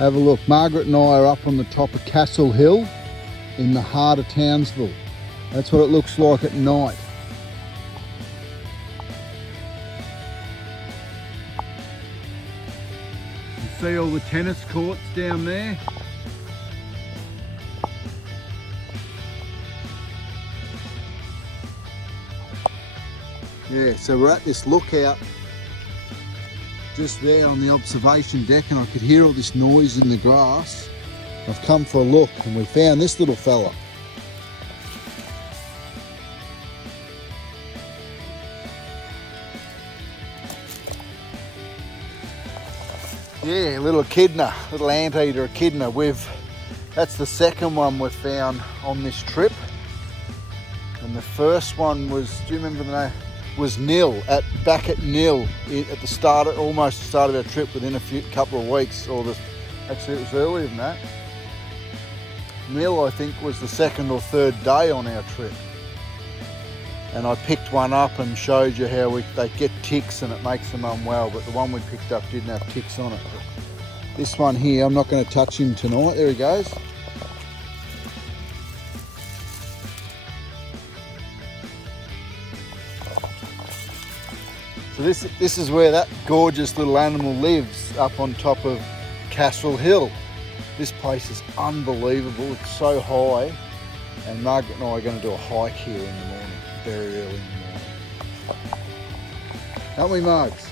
Have a look. Margaret and I are up on the top of Castle Hill in the heart of Townsville. That's what it looks like at night. You see all the tennis courts down there? Yeah, so we're at this lookout just there on the observation deck, and I could hear all this noise in the grass. I've come for a look and we found this little fella. Yeah, little echidna, little anteater echidna. That's the second one we've found on this trip. And the first one was, do you remember the name? Was nil, back at nil at the start, almost the start of our trip, within a couple of weeks, actually it was earlier than that. Nil, I think, was the second or third day on our trip. And I picked one up and showed you how they get ticks and it makes them unwell, but the one we picked up didn't have ticks on it. This one here, I'm not going to touch him tonight. There he goes. So this is where that gorgeous little animal lives, up on top of Castle Hill. This place is unbelievable. It's so high, and Margaret and I are going to do a hike here in the morning, very early in the morning. Aren't we, Margs?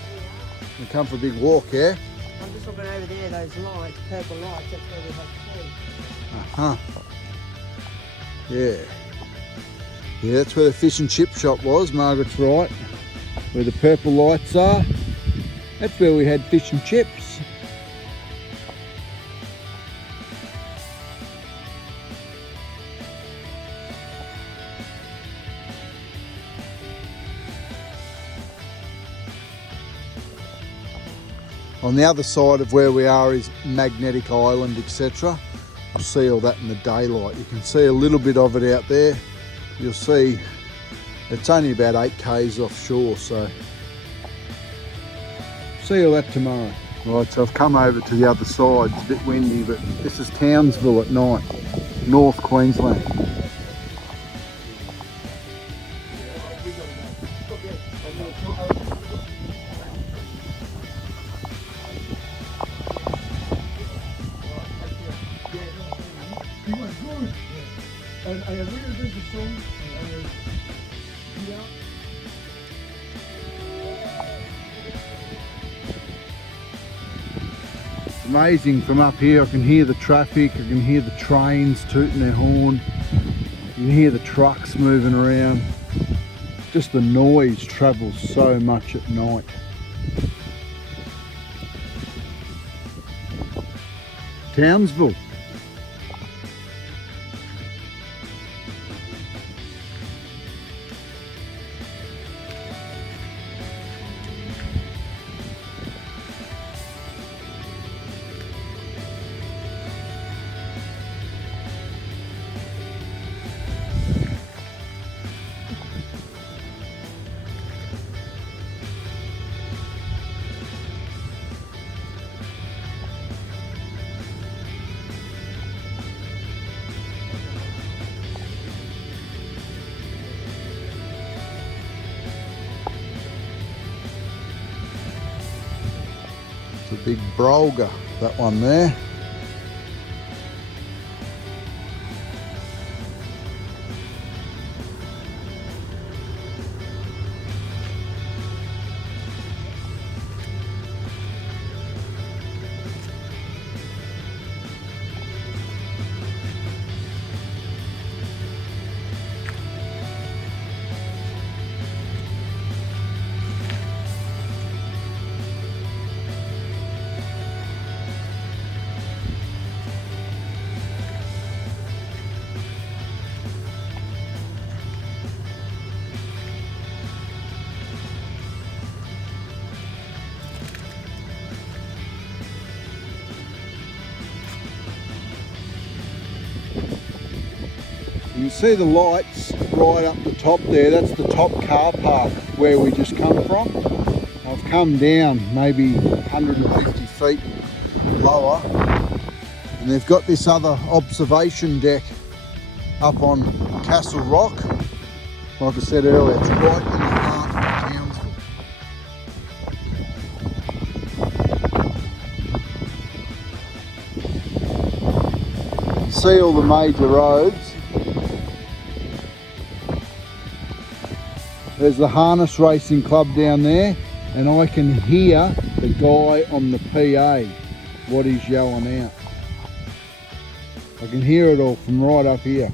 We come for a big walk, yeah? I'm just looking over there, those lights, purple lights, that's where we have tea. Uh-huh. Yeah. Yeah, that's where the fish and chip shop was, Margaret's right. Where the purple lights are, that's where we had fish and chips. On the other side of where we are is Magnetic Island, etc. You'll see all that in the daylight. You can see a little bit of it out there. You'll see it's only about 8 k's offshore, so see all that tomorrow. Right, so I've come over to the other side. It's a bit windy, but this is Townsville at night, North Queensland. Amazing from up here. I can hear the traffic, I can hear the trains tooting their horn, you can hear the trucks moving around. Just the noise travels so much at night. Townsville. It's a big brolga, that one there. You can see the lights right up the top there. That's the top car park where we just come from. I've come down maybe 150 feet lower And they've got this other observation deck up on Castle Rock. Like I said earlier, it's right in the heart of Townsville. You see all the major roads. There's the harness racing club down there, and I can hear the guy on the PA, what he's yelling out. I can hear it all from right up here.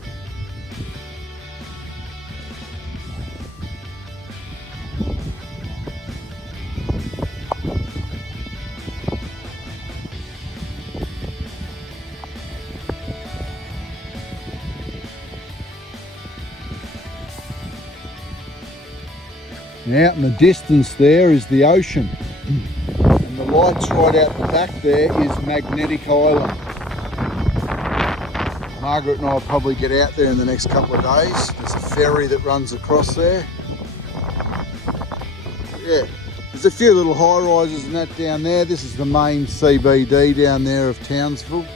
And out in the distance there is the ocean, and the lights right out the back there is Magnetic Island. Margaret and I will probably get out there in the next couple of days. There's a ferry that runs across there. Yeah, there's a few little high rises and that down there. This is the main CBD down there of Townsville.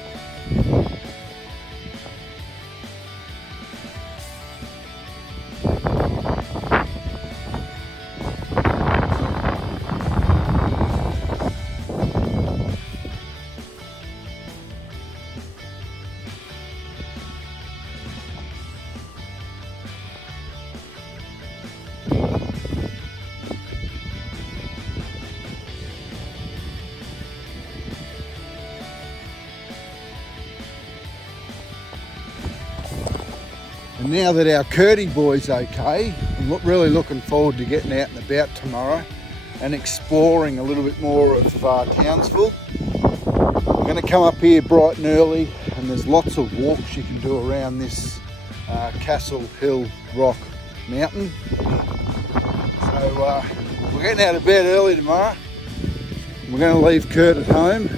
And now that our Curdy boy's okay, I'm really looking forward to getting out and about tomorrow and exploring a little bit more of Townsville. We're going to come up here bright and early, and there's lots of walks you can do around this Castle Hill Rock mountain. So we're getting out of bed early tomorrow. We're going to leave Kurt at home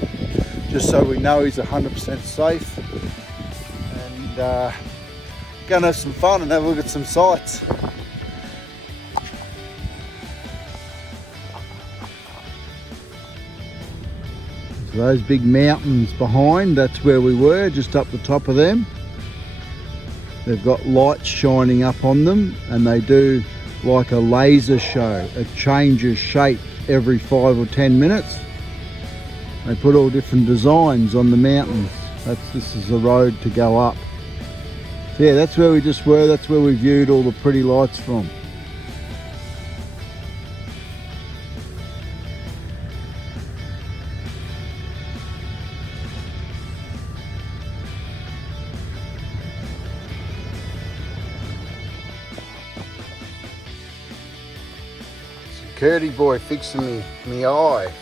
just so we know he's 100% safe, and going to have some fun and have a look at some sights. So those big mountains behind, that's where we were, just up the top of them. They've got lights shining up on them, and they do like a laser show. It changes shape every 5 or 10 minutes. They put all different designs on the mountains. This is the road to go up. Yeah, that's where we just were. That's where we viewed all the pretty lights from. Curdy boy fixing me eye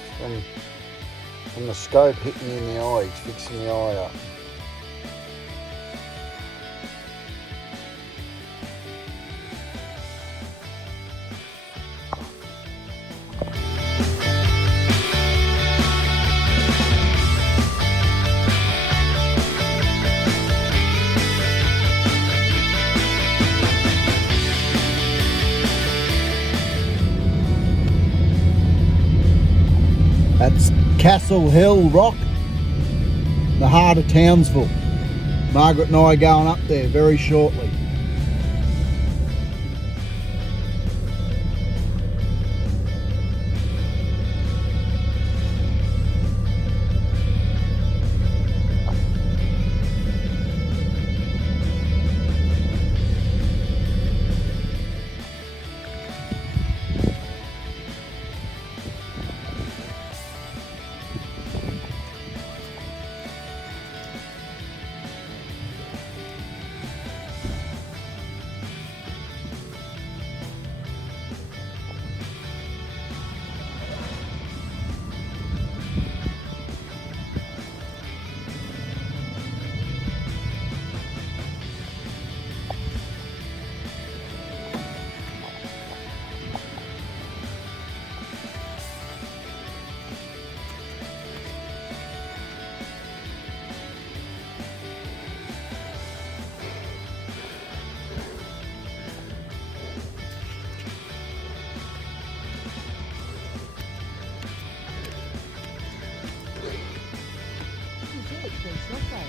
from the scope hitting me in the eye. He's fixing the eye up. That's Castle Hill Rock, the heart of Townsville. Margaret and I are going up there very shortly. It's not bad.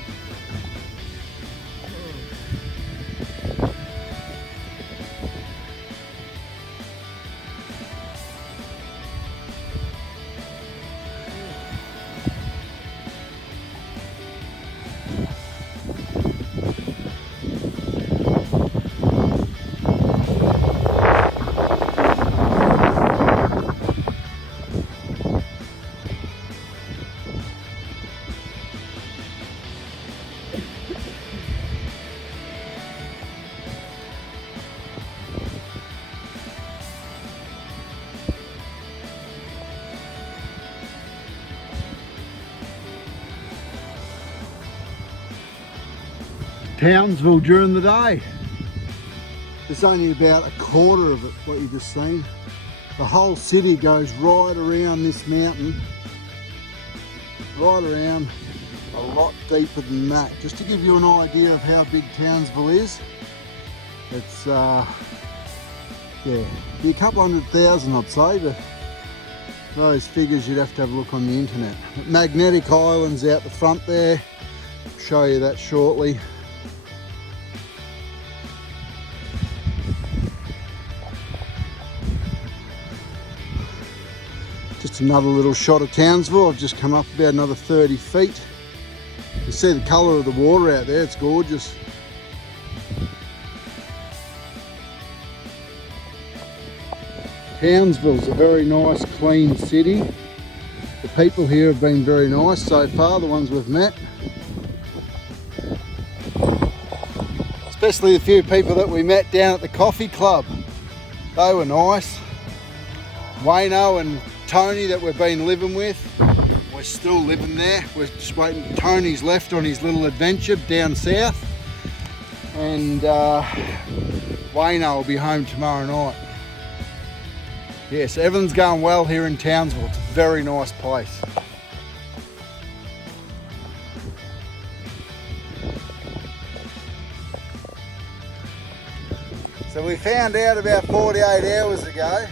Townsville during the day. There's only about a quarter of it, what you've just seen. The whole city goes right around this mountain, right around, a lot deeper than that. Just to give you an idea of how big Townsville is, it's yeah, be a couple 100,000 I'd say, but those figures you'd have to have a look on the internet. Magnetic Island's out the front there, I'll show you that shortly. Just another little shot of Townsville. I've just come up about another 30 feet. You see the colour of the water out there, it's gorgeous. Townsville's a very nice, clean city. The people here have been very nice so far, the ones we've met. Especially the few people that we met down at the coffee club. They were nice. Wayno and Tony that we've been living with, we're still living there. We're just waiting. Tony's left on his little adventure down south, and Wayno will be home tomorrow night. Yes, everything's going well here in Townsville. It's a very nice place. So we found out about 48 hours ago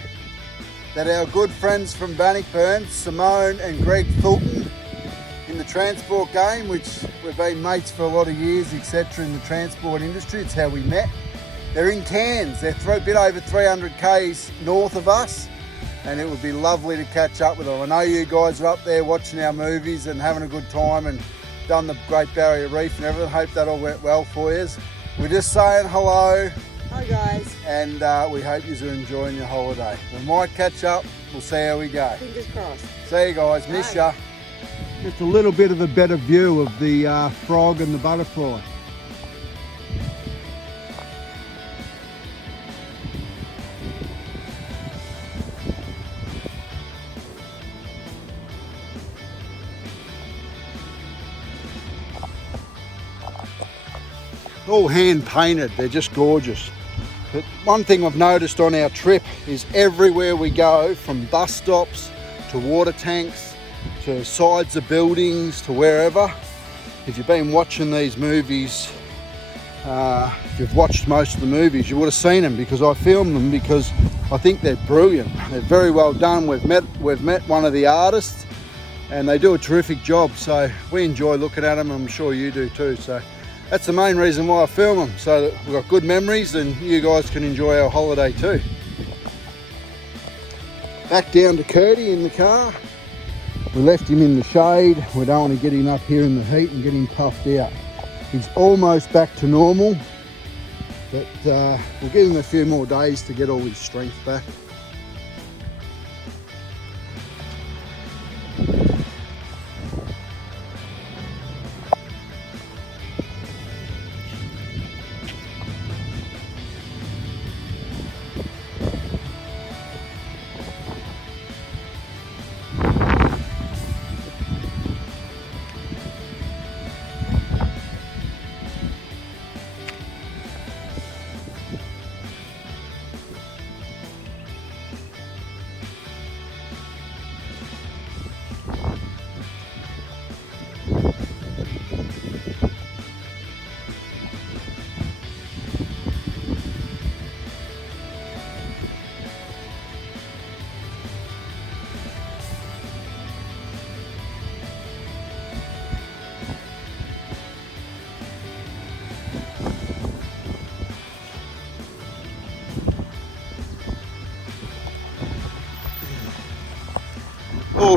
that our good friends from Bannockburn, Simone and Greg Fulton, in the transport game, which we've been mates for a lot of years, etc. in the transport industry, it's how we met. They're in Cairns, they're a bit over 300 k's north of us, and it would be lovely to catch up with them. I know you guys are up there watching our movies and having a good time and done the Great Barrier Reef and everything. Hope that all went well for you. We're just saying hello. Hi guys. And we hope you're enjoying your holiday. We might catch up, we'll see how we go. Fingers crossed. See you guys, miss ya. Just a little bit of a better view of the frog and the butterfly. All hand painted, they're just gorgeous. But one thing I've noticed on our trip is everywhere we go, from bus stops to water tanks to sides of buildings to wherever, if you've been watching these movies, if you've watched most of the movies, you would have seen them, because I filmed them because I think they're brilliant. They're very well done. We've met one of the artists and they do a terrific job, so we enjoy looking at them, and I'm sure you do too. So that's the main reason why I film them, so that we've got good memories and you guys can enjoy our holiday too. Back down to Curdy in the car. We left him in the shade. We don't want to get him up here in the heat and get him puffed out. He's almost back to normal, but we'll give him a few more days to get all his strength back.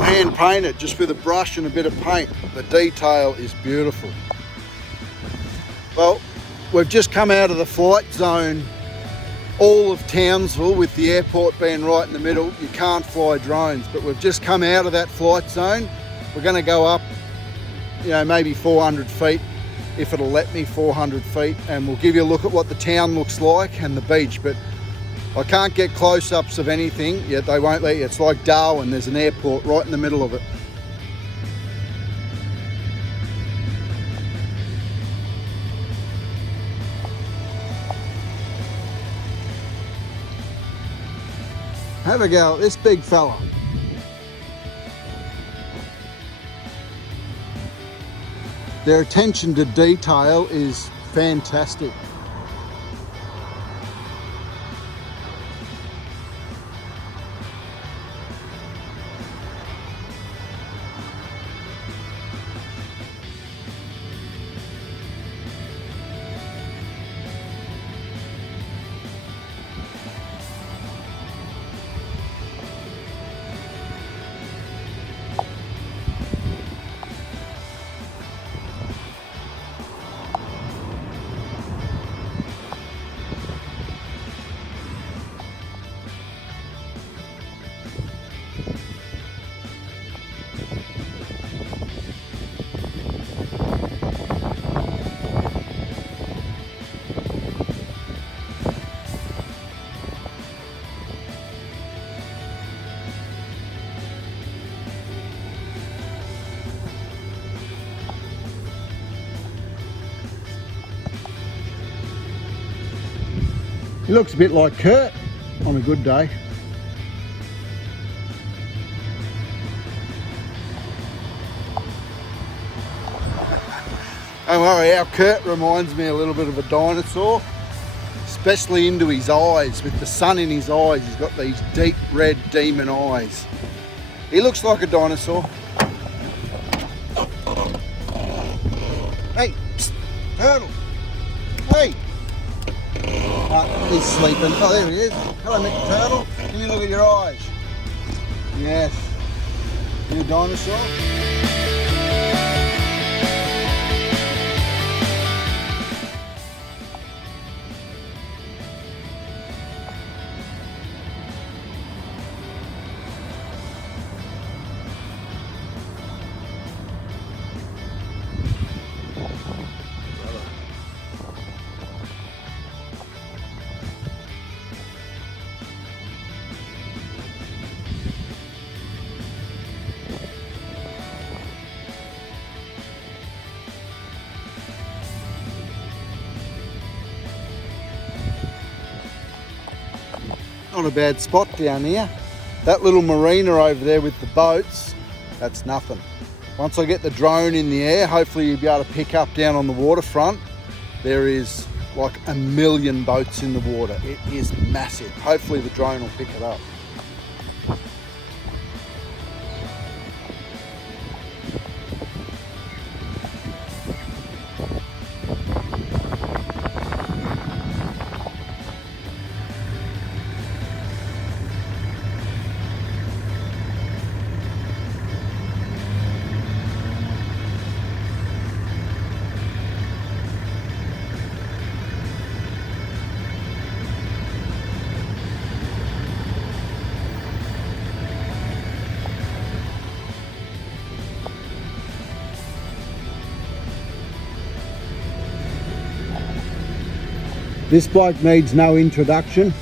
all hand painted, just with a brush and a bit of paint. The detail is beautiful. Well, we've just come out of the flight zone, all of Townsville, with the airport being right in the middle. You can't fly drones, but we've just come out of that flight zone. We're going to go up, you know, maybe 400 feet, if it'll let me, 400 feet, and we'll give you a look at what the town looks like and the beach. But I can't get close-ups of anything yet. They won't let you. It's like Darwin. There's an airport right in the middle of it. Have a go at this big fella. Their attention to detail is fantastic. He looks a bit like Kurt on a good day. Don't worry, our Kurt reminds me a little bit of a dinosaur, especially into his eyes. With the sun in his eyes, he's got these deep red demon eyes. He looks like a dinosaur. Hey, psst, turtle. Hey. He's sleeping. Oh, there he is. Hello, Mr. Turtle. Give me a look at your eyes. Yes. You a dinosaur? Not a bad spot down here. That little marina over there with the boats, that's nothing. Once I get the drone in the air, hopefully you'll be able to pick up down on the waterfront. There is like 1 million boats in the water. It is massive. Hopefully the drone will pick it up. This bike needs no introduction.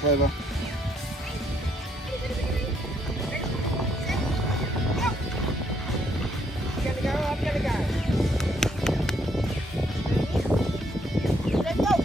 Very clever. I'm gonna go, I'm gonna go. Let's go.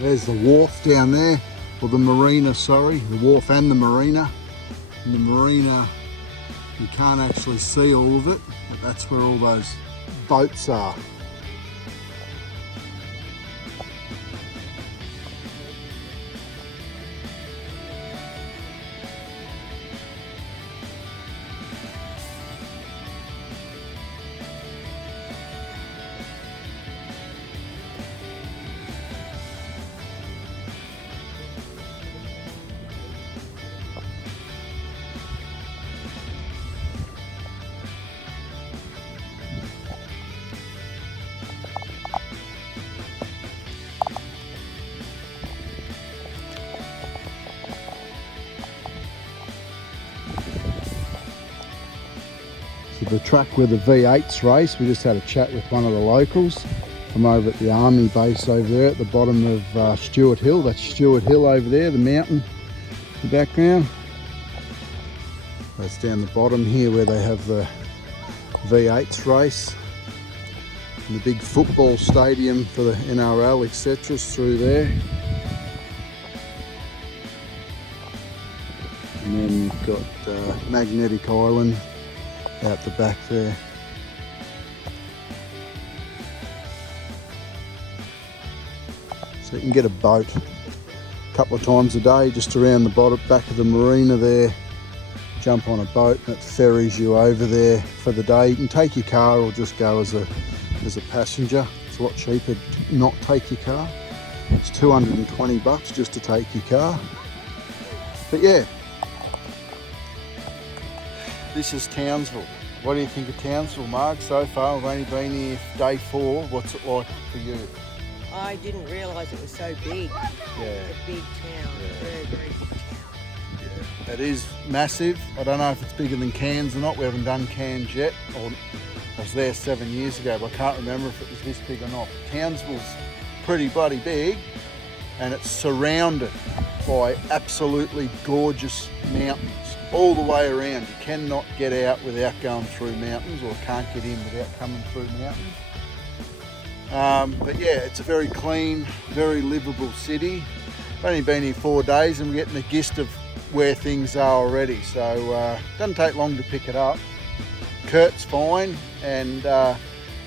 There's the wharf down there, or the marina, sorry, the wharf and the marina. And the marina, you can't actually see all of it, but that's where all those boats are. The track where the V8s race, we just had a chat with one of the locals from over at the army base over there at the bottom of Stewart Hill. That's Stewart Hill over there, the mountain in the background. That's down the bottom here where they have the V8s race. And the big football stadium for the NRL, etc. is through there. And then you've got Magnetic Island out the back there. So you can get a boat a couple of times a day just around the bottom back of the marina there. Jump on a boat and it ferries you over there for the day. You can take your car or just go as a passenger. It's a lot cheaper to not take your car. It's $220 just to take your car. But yeah, this is Townsville. What do you think of Townsville, Mark, so far? I've only been here day 4. What's it like for you? I didn't realise it was so big. Yeah. It's a big town, very, very big town. Yeah. It is massive. I don't know if it's bigger than Cairns or not. We haven't done Cairns yet. I was there 7 years ago, but I can't remember if it was this big or not. But Townsville's pretty bloody big, and it's surrounded by absolutely gorgeous mountains all the way around. You cannot get out without going through mountains, or can't get in without coming through mountains. But yeah, it's a very clean, very livable city. I've only been here 4 days and we're getting the gist of where things are already, so it doesn't take long to pick it up. Kurt's fine, and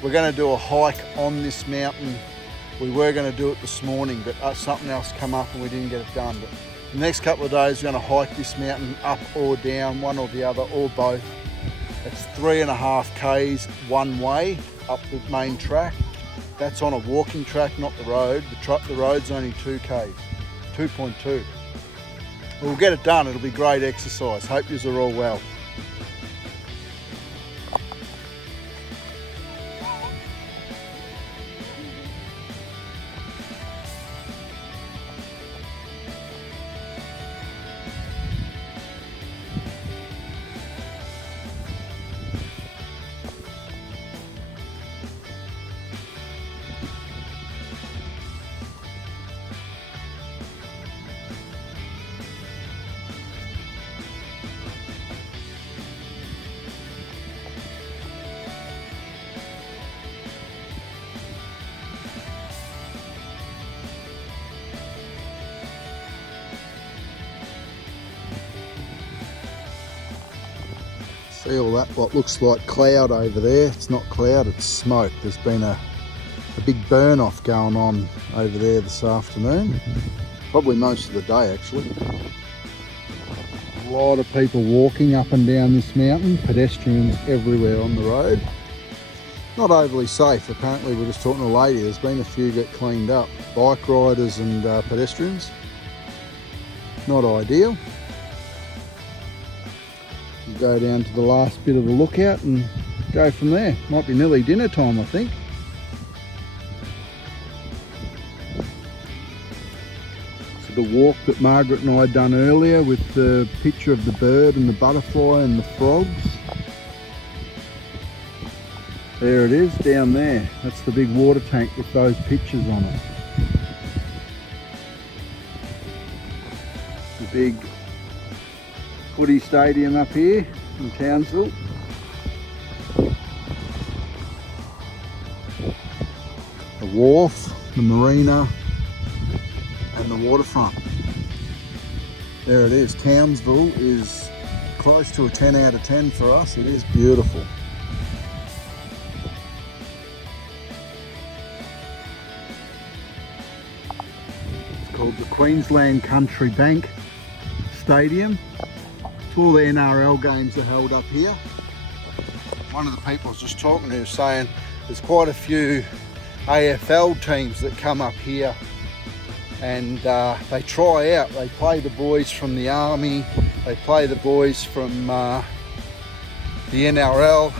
we're going to do a hike on this mountain. We were going to do it this morning, but something else come up and we didn't get it done. But the next couple of days we're going to hike this mountain up or down, one or the other, or both. It's 3.5 k's one way up the main track. That's on a walking track, not the road. The road's only 2 k's, 2.2. We'll get it done. It'll be great exercise. Hope yous are all well. See all that, what looks like cloud over there? It's not cloud, it's smoke. There's been a big burn off going on over there this afternoon. Probably most of the day actually. A lot of people walking up and down this mountain, pedestrians everywhere on the road. Not overly safe, apparently. We're just talking to a lady, there's been a few get cleaned up. Bike riders and pedestrians. Not ideal. Go down to the last bit of the lookout and go from there. Might be nearly dinner time, I think. So to the walk that Margaret and I done earlier with the picture of the bird and the butterfly and the frogs. There it is down there. That's the big water tank with those pictures on it. The big footy stadium up here in Townsville. The wharf, the marina and the waterfront. There it is. Townsville is close to a 10 out of 10 for us. It is beautiful. It's called the Queensland Country Bank Stadium. It's all the NRL games are held up here. One of the people I was just talking to was saying there's quite a few AFL teams that come up here and they try out. They play the boys from the Army, they play the boys from the NRL.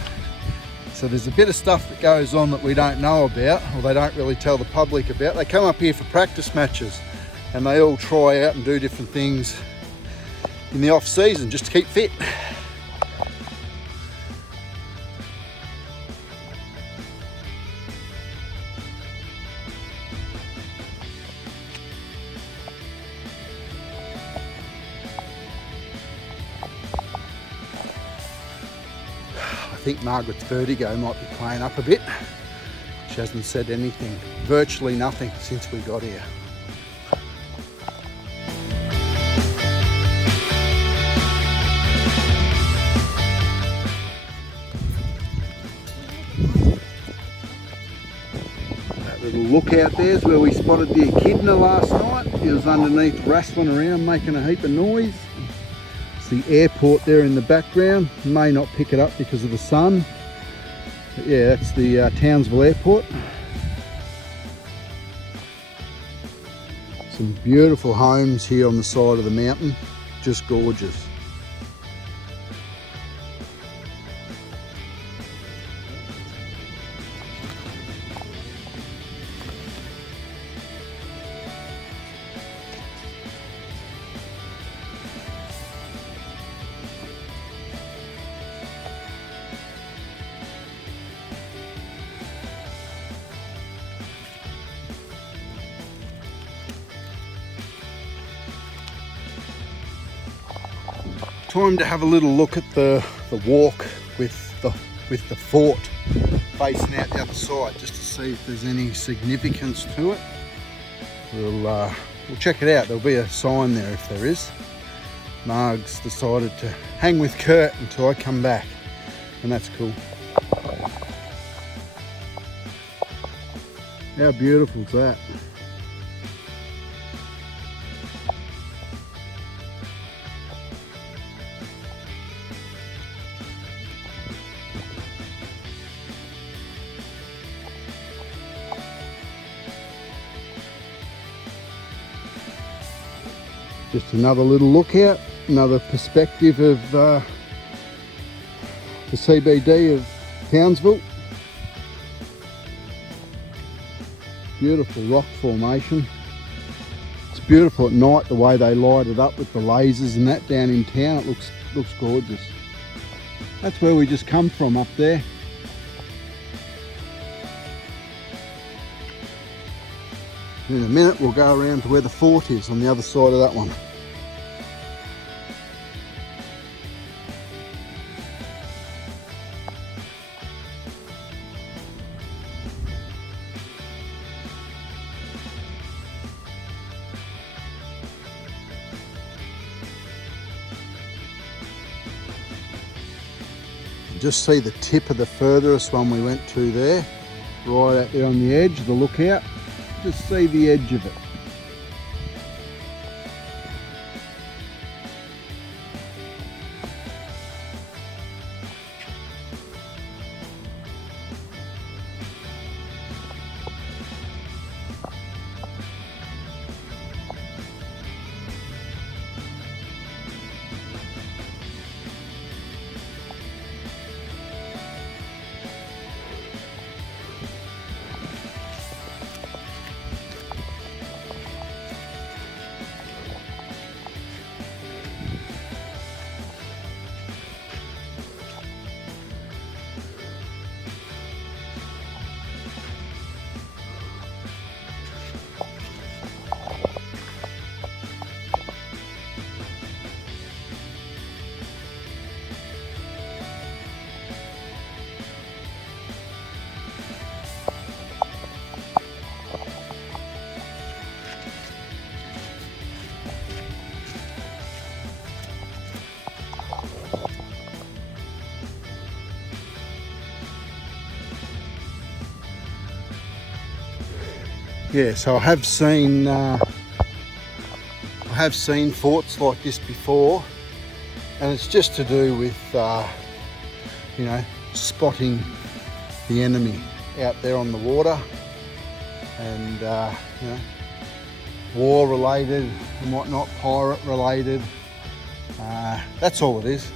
So there's a bit of stuff that goes on that we don't know about, or they don't really tell the public about. They come up here for practice matches and they all try out and do different things in the off season just to keep fit. I think Margaret's vertigo might be playing up a bit. She hasn't said anything, virtually nothing since we got here. That little lookout there is where we spotted the echidna last night. He was underneath wrestling around making a heap of noise. The airport there in the background. May not pick it up because of the sun, but yeah, that's the Townsville airport. Some beautiful homes here on the side of the mountain, just gorgeous. Time to have a little look at the walk with the fort facing out the other side, just to see if there's any significance to it. We'll check it out. There'll be a sign there if there is. Marg's decided to hang with Kurt until I come back, and that's cool. How beautiful is that? Just another little lookout, another perspective of the CBD of Townsville. Beautiful rock formation. It's beautiful at night the way they light it up with the lasers and that down in town. It looks gorgeous. That's where we just come from up there. In a minute we'll go around to where the fort is on the other side of that one. Just see the tip of the furthest one we went to there, right out there on the edge of the lookout. Just see the edge of it. Yeah, so I have seen forts like this before, and it's just to do with you know, spotting the enemy out there on the water, and you know, war related and whatnot, pirate related. That's all it is.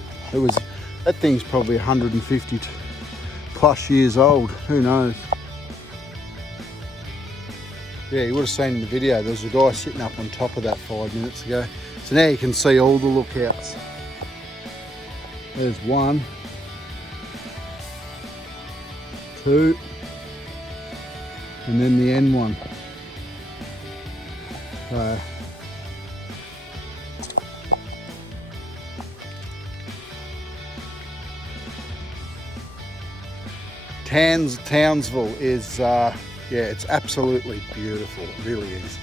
That thing's probably 150 plus years old, who knows. Yeah, you would have seen in the video, there was a guy sitting up on top of that 5 minutes ago. So now you can see all the lookouts. There's 1, 2, and then the end one. So, Townsville is, yeah, it's absolutely beautiful. It really is.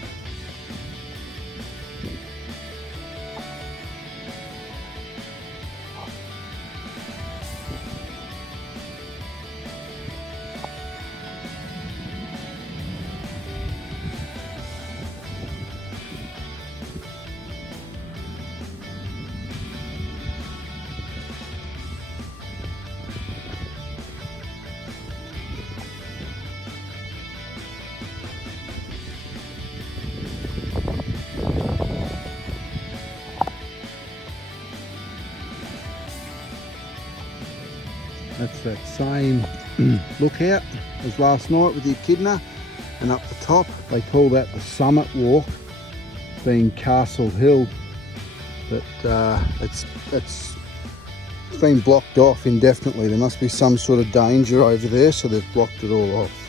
That's that same lookout as last night with the echidna, and up the top they call that the summit walk, being Castle Hill, but it's been blocked off indefinitely. There must be some sort of danger over there, so they've blocked it all off.